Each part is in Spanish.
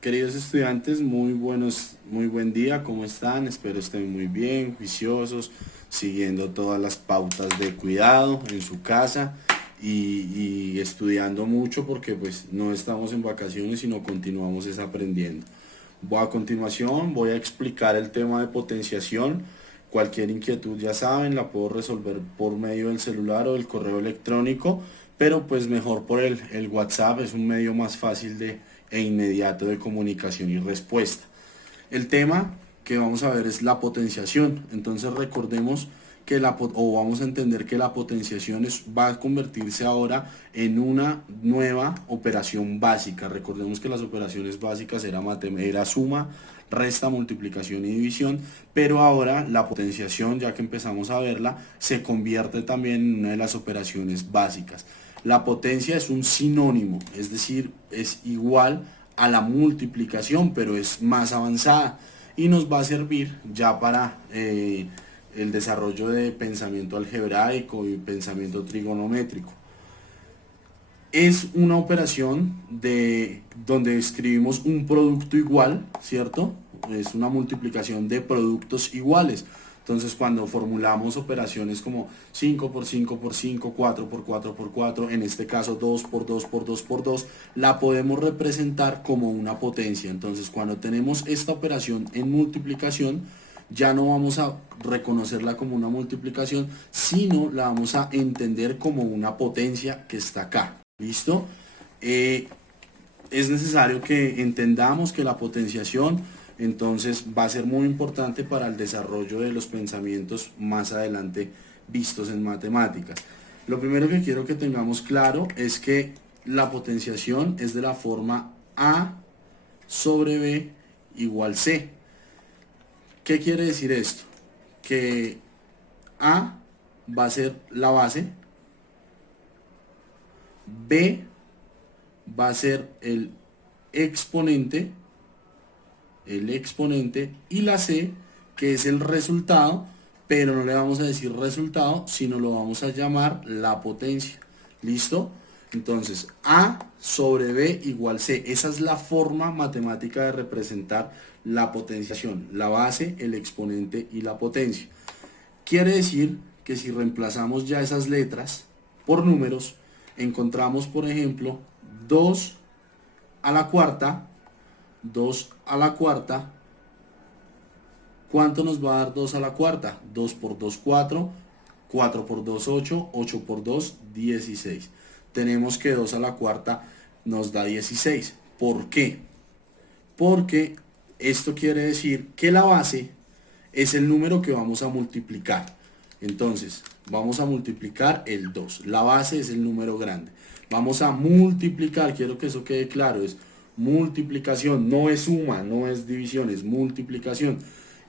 Queridos estudiantes, muy buen día, ¿cómo están? Espero estén muy bien, juiciosos, siguiendo todas las pautas de cuidado en su casa y estudiando mucho porque pues no estamos en vacaciones, sino continuamos es aprendiendo. A continuación voy a explicar el tema de potenciación. Cualquier inquietud ya saben, la puedo resolver por medio del celular o del correo electrónico, pero pues mejor por el WhatsApp, es un medio más fácil e inmediato de comunicación y respuesta. El tema que vamos a ver es la potenciación. Entonces recordemos que vamos a entender que la potenciación va a convertirse ahora en una nueva operación básica. Recordemos que las operaciones básicas era suma, resta, multiplicación y división, pero ahora la potenciación, ya que empezamos a verla, se convierte también en una de las operaciones básicas. La potencia es un sinónimo, es decir, es igual a la multiplicación, pero es más avanzada y nos va a servir ya para el desarrollo de pensamiento algebraico y pensamiento trigonométrico. Es una operación donde escribimos un producto igual, ¿cierto? Es una multiplicación de productos iguales. Entonces cuando formulamos operaciones como 5 por 5 por 5, 4 por 4 por 4, en este caso 2 por 2 por 2 por 2, la podemos representar como una potencia. Entonces cuando tenemos esta operación en multiplicación, ya no vamos a reconocerla como una multiplicación, sino la vamos a entender como una potencia que está acá. ¿Listo? Es necesario que entendamos que la potenciación entonces va a ser muy importante para el desarrollo de los pensamientos más adelante vistos en matemáticas. Lo primero que quiero que tengamos claro es que la potenciación es de la forma A sobre B igual C. ¿Qué quiere decir esto? Que A va a ser la base, B va a ser exponente, el exponente, y la C, que es el resultado, pero no le vamos a decir resultado, sino lo vamos a llamar la potencia. ¿Listo? Entonces, A sobre B igual C. Esa es la forma matemática de representar la potenciación, la base, el exponente y la potencia. Quiere decir que si reemplazamos ya esas letras por números, encontramos, por ejemplo, 2 a la cuarta, 2 a la cuarta. ¿Cuánto nos va a dar 2 a la cuarta? 2 por 2, 4, 4 por 2, 8, 8 por 2, 16. Tenemos que 2 a la cuarta nos da 16. ¿Por qué? Porque esto quiere decir que la base es el número que vamos a multiplicar. Entonces, vamos a multiplicar el 2. La base es el número grande. Vamos a multiplicar, quiero que eso quede claro, es multiplicación, no es suma, no es división, es multiplicación.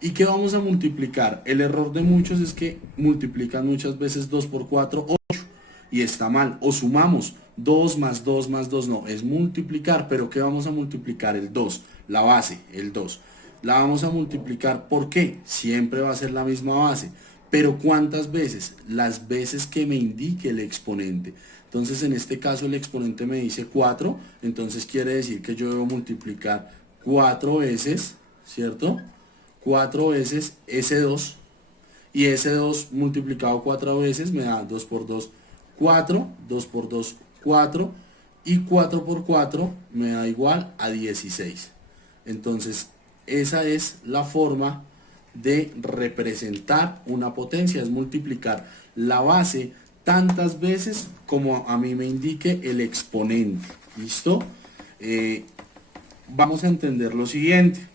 ¿Y qué vamos a multiplicar? El error de muchos es que multiplican muchas veces 2 por 4, 8, y está mal. O sumamos 2 más 2 más 2, no, es multiplicar, pero ¿qué vamos a multiplicar? El 2, la base, el 2. La vamos a multiplicar, ¿por qué? Siempre va a ser la misma base. Pero ¿cuántas veces? Las veces que me indique el exponente. Entonces en este caso el exponente me dice 4, entonces quiere decir que yo debo multiplicar 4 veces, ¿cierto? 4 veces ese 2, y ese 2 multiplicado 4 veces me da 2 por 2, 4, 2 por 2, 4, y 4 por 4 me da igual a 16. Entonces esa es la forma de representar una potencia, es multiplicar la base tantas veces como a mí me indique el exponente. ¿Listo? Vamos a entender lo siguiente.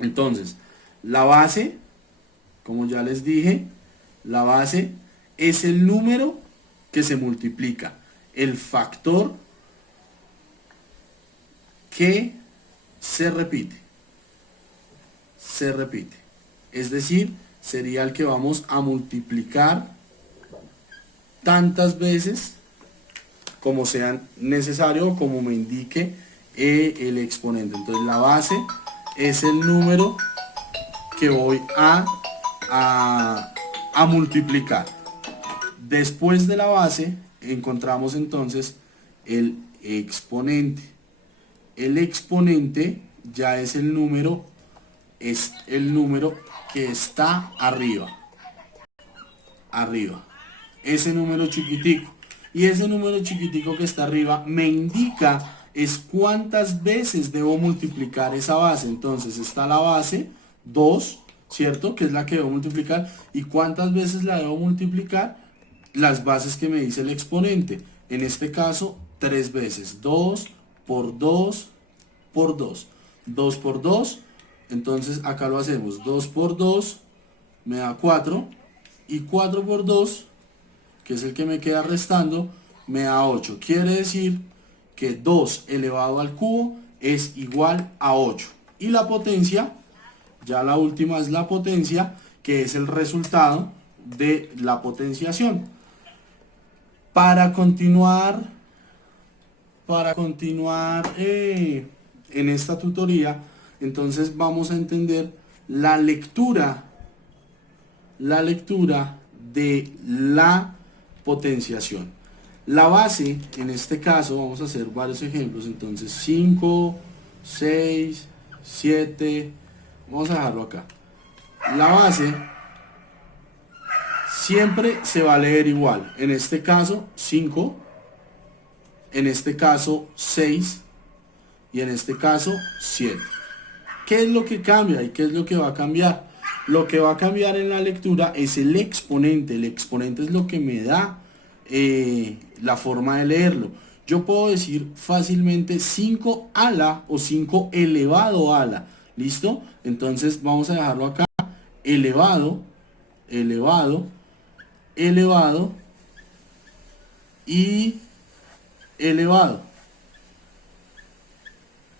Entonces, la base, como ya les dije, la base es el número que se multiplica, el factor que se repite. Se repite. Es decir, sería el que vamos a multiplicar tantas veces como sea necesario o como me indique el exponente. Entonces la base es el número que voy a multiplicar. Después de la base encontramos entonces el exponente. El exponente ya es el número que está arriba, ese número chiquitico. Y ese número chiquitico que está arriba me indica es cuántas veces debo multiplicar esa base. Entonces está la base 2, ¿cierto? Que es la que debo multiplicar. ¿Y cuántas veces la debo multiplicar? Las bases que me dice el exponente. En este caso, 3 veces. 2 por 2 por 2. 2 por 2. Entonces acá lo hacemos. 2 por 2 me da 4. Y 4 por 2, que es el que me queda restando, me da 8. Quiere decir que 2 elevado al cubo es igual a 8. Y la potencia, ya la última es la potencia, que es el resultado de la potenciación. Para continuar en esta tutoría, entonces vamos a entender la lectura de la potenciación. La base, en este caso, vamos a hacer varios ejemplos. Entonces 5, 6, 7, vamos a dejarlo acá. La base siempre se va a leer igual. En este caso 5, en este caso 6 y en este caso 7. ¿Qué es lo que cambia y qué es lo que va a cambiar? Lo que va a cambiar en la lectura es el exponente. El exponente es lo que me da la forma de leerlo. Yo puedo decir fácilmente 5 a la o 5 elevado a la. ¿Listo? Entonces vamos a dejarlo acá. Elevado, elevado, elevado y elevado.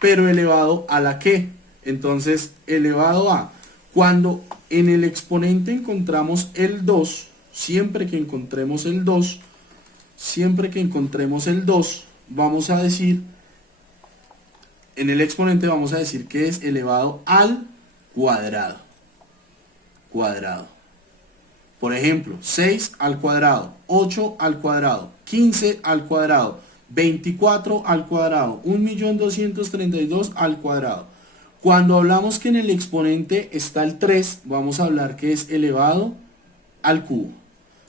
Pero elevado a la ¿qué? Entonces elevado a. Cuando en el exponente encontramos el 2, siempre que encontremos el 2, vamos a decir, en el exponente vamos a decir que es elevado al cuadrado. Por ejemplo, 6 al cuadrado, 8 al cuadrado, 15 al cuadrado, 24 al cuadrado, 1.232.000 al cuadrado. Cuando hablamos que en el exponente está el 3, vamos a hablar que es elevado al cubo.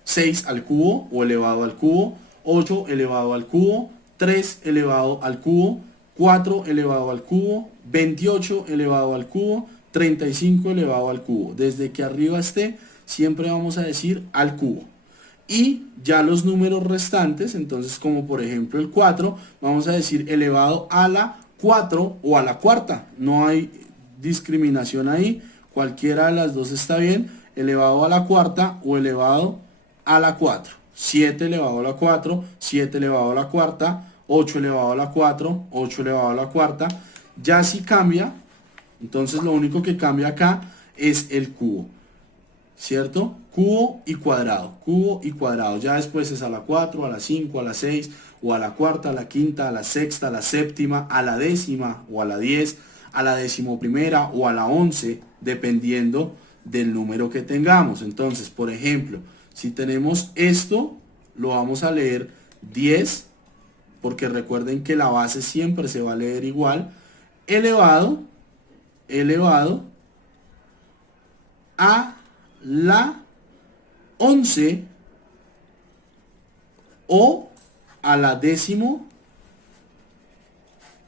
6 al cubo o elevado al cubo, 8 elevado al cubo, 3 elevado al cubo, 4 elevado al cubo, 28 elevado al cubo, 35 elevado al cubo. Desde que arriba esté, siempre vamos a decir al cubo. Y ya los números restantes, entonces como por ejemplo el 4, vamos a decir elevado a la 4 o a la cuarta. No hay discriminación ahí. Cualquiera de las dos está bien. Elevado a la cuarta o elevado a la 4. 7 elevado a la 4, 7 elevado a la cuarta, 8 elevado a la 4, 8 elevado a la cuarta. Ya si cambia, entonces lo único que cambia acá es el cubo. ¿Cierto? Cubo y cuadrado, cubo y cuadrado. Ya después es a la 4, a la 5, a la 6, o a la cuarta, a la quinta, a la sexta, a la séptima, a la décima, o a la 10, a la decimoprimera, o a la 11, dependiendo del número que tengamos. Entonces, por ejemplo, si tenemos esto, lo vamos a leer 10, porque recuerden que la base siempre se va a leer igual, elevado a la 11 o a la décimo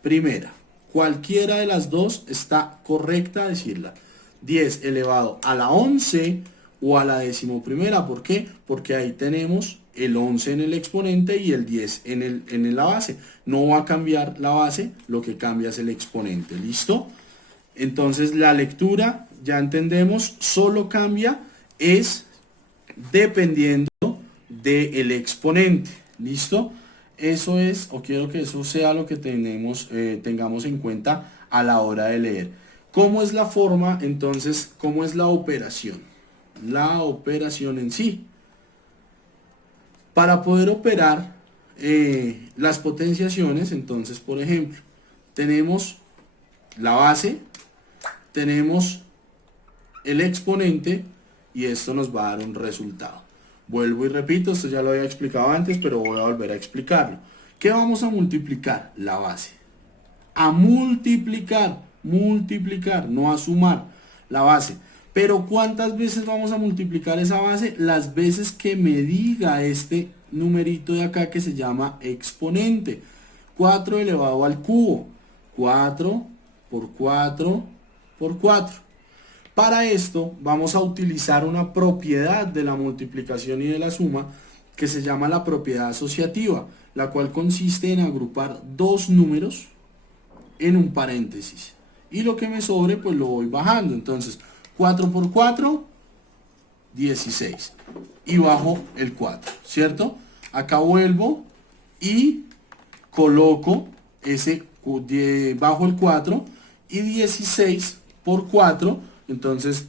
primera. Cualquiera de las dos está correcta decirla. 10 elevado a la 11 o a la décimo primera. ¿Por qué? Porque ahí tenemos el 11 en el exponente y el 10 en la base. No va a cambiar la base, lo que cambia es el exponente. ¿Listo? Entonces la lectura, ya entendemos, solo cambia es dependiendo del exponente. ¿Listo? Eso es, o quiero que eso sea lo que tengamos en cuenta a la hora de leer. ¿Cómo es la forma? Entonces, ¿cómo es la operación? La operación en sí. Para poder operar las potenciaciones, entonces, por ejemplo, tenemos la base, tenemos el exponente y esto nos va a dar un resultado. Vuelvo y repito, esto ya lo había explicado antes, pero voy a volver a explicarlo. ¿Qué vamos a multiplicar? La base. A multiplicar. multiplicar, no a sumar la base. Pero ¿cuántas veces vamos a multiplicar esa base? Las veces que me diga este numerito de acá que se llama exponente. 4 elevado al cubo. 4 por 4 por 4. Para esto vamos a utilizar una propiedad de la multiplicación y de la suma que se llama la propiedad asociativa, la cual consiste en agrupar dos números en un paréntesis. Y lo que me sobre pues lo voy bajando. Entonces 4 por 4, 16. Y bajo el 4, ¿cierto? Acá vuelvo y coloco ese bajo el 4 y 16 por 4. Entonces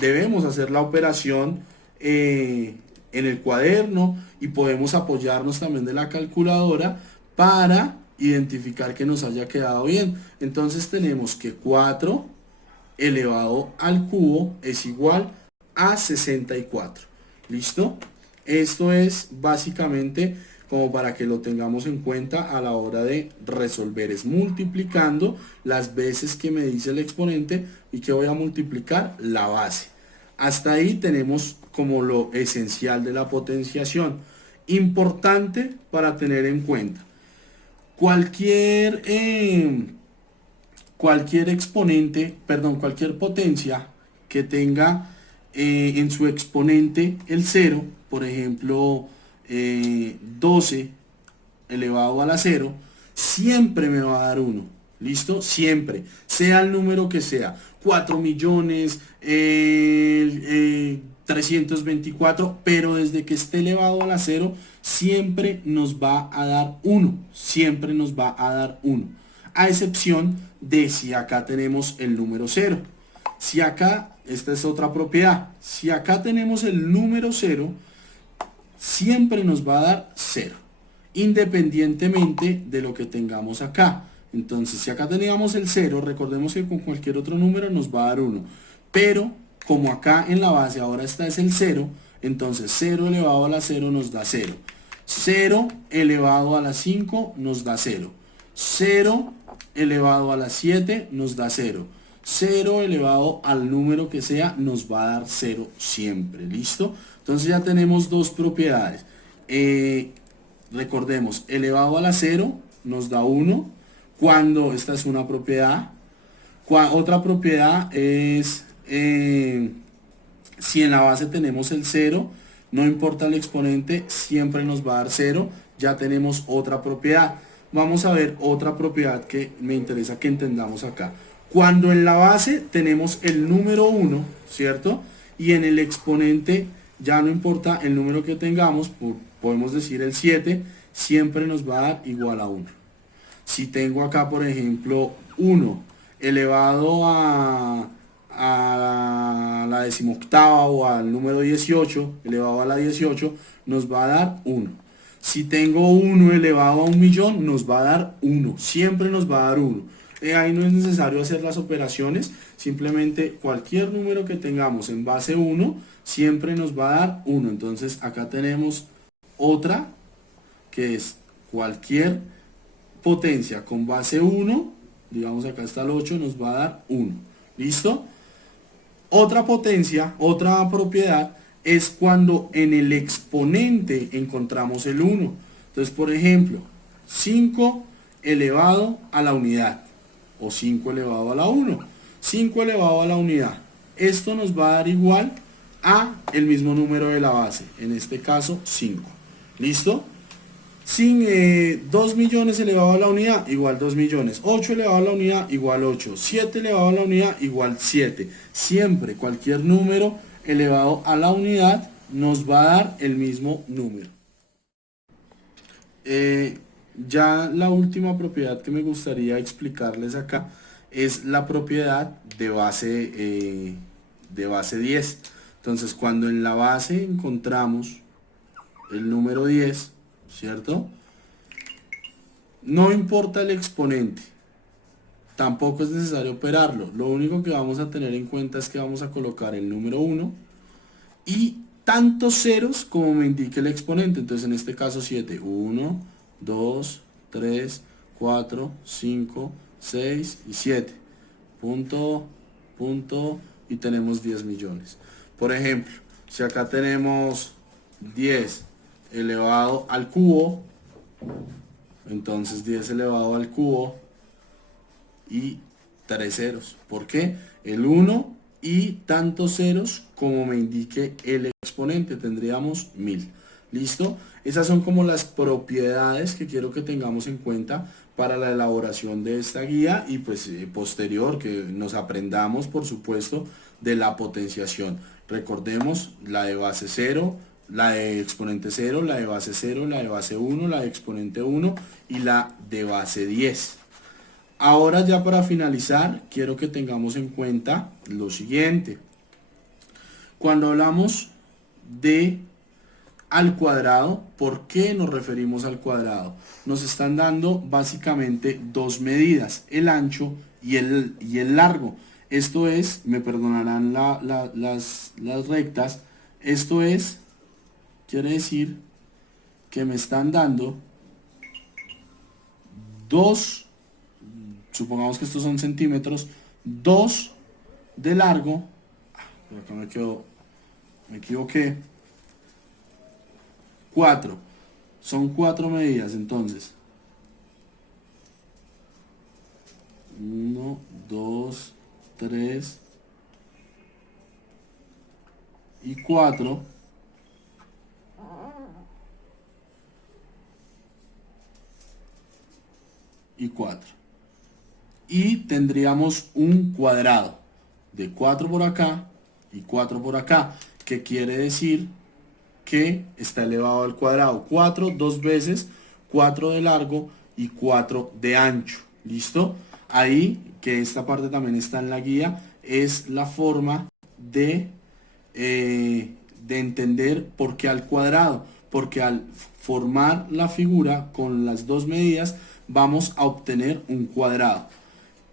debemos hacer la operación en el cuaderno y podemos apoyarnos también de la calculadora para identificar que nos haya quedado bien. Entonces tenemos que 4 elevado al cubo es igual a 64. ¿Listo? Esto es básicamente como para que lo tengamos en cuenta a la hora de resolver. Es multiplicando las veces que me dice el exponente y que voy a multiplicar la base. Hasta ahí tenemos como lo esencial de la potenciación. Importante para tener en cuenta. Cualquier exponente, perdón, cualquier potencia que tenga en su exponente el 0, por ejemplo, 12 elevado a la 0, siempre me va a dar 1. ¿Listo? Siempre. Sea el número que sea. 4 millones, 324, pero desde que esté elevado a la 0, siempre nos va a dar 1. Siempre nos va a dar 1. A excepción de si acá tenemos el número 0. Si acá, esta es otra propiedad, si acá tenemos el número 0, siempre nos va a dar 0, independientemente de lo que tengamos acá. Entonces, si acá teníamos el 0, recordemos que con cualquier otro número nos va a dar 1. Pero, como acá en la base ahora está es el 0, entonces 0 elevado a la 0 nos da 0. 0 elevado a la 5 nos da 0. 0 elevado a la 7 nos da 0. 0 elevado al número que sea nos va a dar 0 siempre. ¿Listo? Entonces ya tenemos dos propiedades. Recordemos, elevado a la 0 nos da 1 cuando esta es una propiedad. Otra propiedad es si en la base tenemos el 0, no importa el exponente, siempre nos va a dar 0. Ya tenemos otra propiedad. Vamos a ver otra propiedad que me interesa que entendamos acá. Cuando en la base tenemos el número 1, ¿cierto? Y en el exponente ya no importa el número que tengamos, podemos decir el 7, siempre nos va a dar igual a 1. Si tengo acá, por ejemplo, 1 elevado a la decimoctava o al número 18, elevado a la 18, nos va a dar 1. Si tengo 1 elevado a 1.000.000, nos va a dar 1. Siempre nos va a dar 1. Ahí no es necesario hacer las operaciones. Simplemente cualquier número que tengamos en base 1, siempre nos va a dar 1. Entonces acá tenemos otra, que es cualquier potencia con base 1. Digamos acá está el 8, nos va a dar 1. ¿Listo? Otra potencia, otra propiedad, es cuando en el exponente encontramos el 1. Entonces, por ejemplo, 5 elevado a la unidad o 5 elevado a la 1. 5 elevado a la unidad. Esto nos va a dar igual a el mismo número de la base, en este caso 5. ¿Listo? 2 millones elevado a la unidad igual 2 millones. 8 elevado a la unidad igual 8. 7 elevado a la unidad igual 7. Siempre cualquier número elevado a la unidad nos va a dar el mismo número. Ya la última propiedad que me gustaría explicarles acá es la propiedad de base 10. Entonces, cuando en la base encontramos el número 10, ¿cierto? No importa el exponente, tampoco es necesario operarlo. Lo único que vamos a tener en cuenta es que vamos a colocar el número 1 y tantos ceros como me indique el exponente. Entonces, en este caso 7. 1, 2, 3, 4, 5, 6 y 7. punto, punto, y tenemos 10 millones. Por ejemplo, si acá tenemos 10 elevado al cubo, entonces 10 elevado al cubo y 3 ceros. ¿Por qué? El 1 y tantos ceros como me indique el exponente, tendríamos 1000. ¿Listo? Esas son como las propiedades que quiero que tengamos en cuenta para la elaboración de esta guía y pues posterior que nos aprendamos, por supuesto, de la potenciación. Recordemos la de base 0, la de exponente 0, la de base 0, la de base 1, la de exponente 1 y la de base 10. Ahora ya para finalizar, quiero que tengamos en cuenta lo siguiente. Cuando hablamos de al cuadrado, ¿por qué nos referimos al cuadrado? Nos están dando básicamente dos medidas, el ancho y el largo. Esto es, me perdonarán las rectas, esto es, quiere decir que me están dando dos, supongamos que estos son centímetros, 2 de largo, acá me equivoqué, 4, son 4 medidas, entonces 1, 2, 3 y 4, y 4, y tendríamos un cuadrado de 4 por acá y 4 por acá, que quiere decir que está elevado al cuadrado. 4 dos veces, 4 de largo y 4 de ancho. ¿Listo? Ahí, que esta parte también está en la guía, es la forma de entender por qué al cuadrado. Porque al formar la figura con las dos medidas vamos a obtener un cuadrado.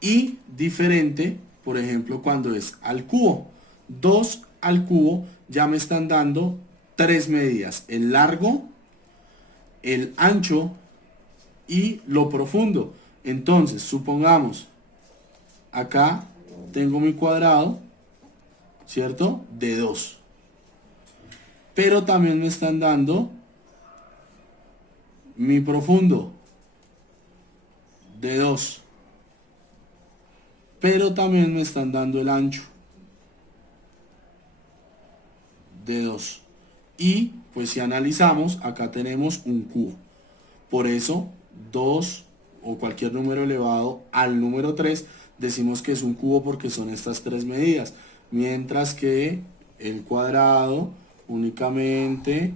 Y diferente, por ejemplo, cuando es al cubo. 2 al cubo ya me están dando 3 medidas, el largo, el ancho y lo profundo. Entonces, supongamos, acá tengo mi cuadrado, ¿cierto? De 2. Pero también me están dando mi profundo de 2. Pero también me están dando el ancho de 2. Y pues si analizamos, acá tenemos un cubo. Por eso 2 o cualquier número elevado al número 3 decimos que es un cubo porque son estas 3 medidas. Mientras que el cuadrado únicamente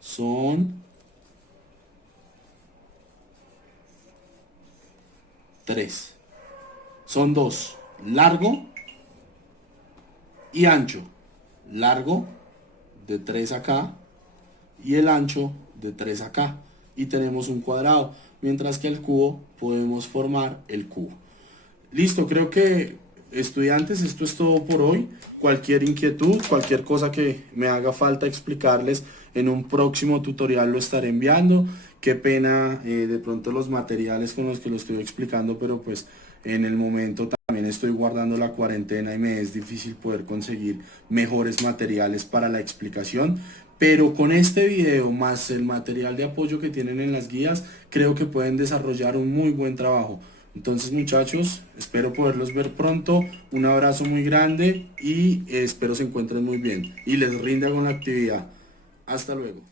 son 3. Son 2. Largo y ancho. Largo de 3 acá y el ancho de 3 acá, y tenemos un cuadrado, mientras que el cubo podemos formar el cubo. Listo, creo que estudiantes, esto es todo por hoy. Cualquier inquietud, cualquier cosa que me haga falta explicarles en un próximo tutorial lo estaré enviando. Qué pena de pronto los materiales con los que lo estoy explicando, pero pues en el momento también estoy guardando la cuarentena y me es difícil poder conseguir mejores materiales para la explicación. Pero con este video más el material de apoyo que tienen en las guías, creo que pueden desarrollar un muy buen trabajo. Entonces muchachos, espero poderlos ver pronto. Un abrazo muy grande y espero se encuentren muy bien y les rinda con la actividad. Hasta luego.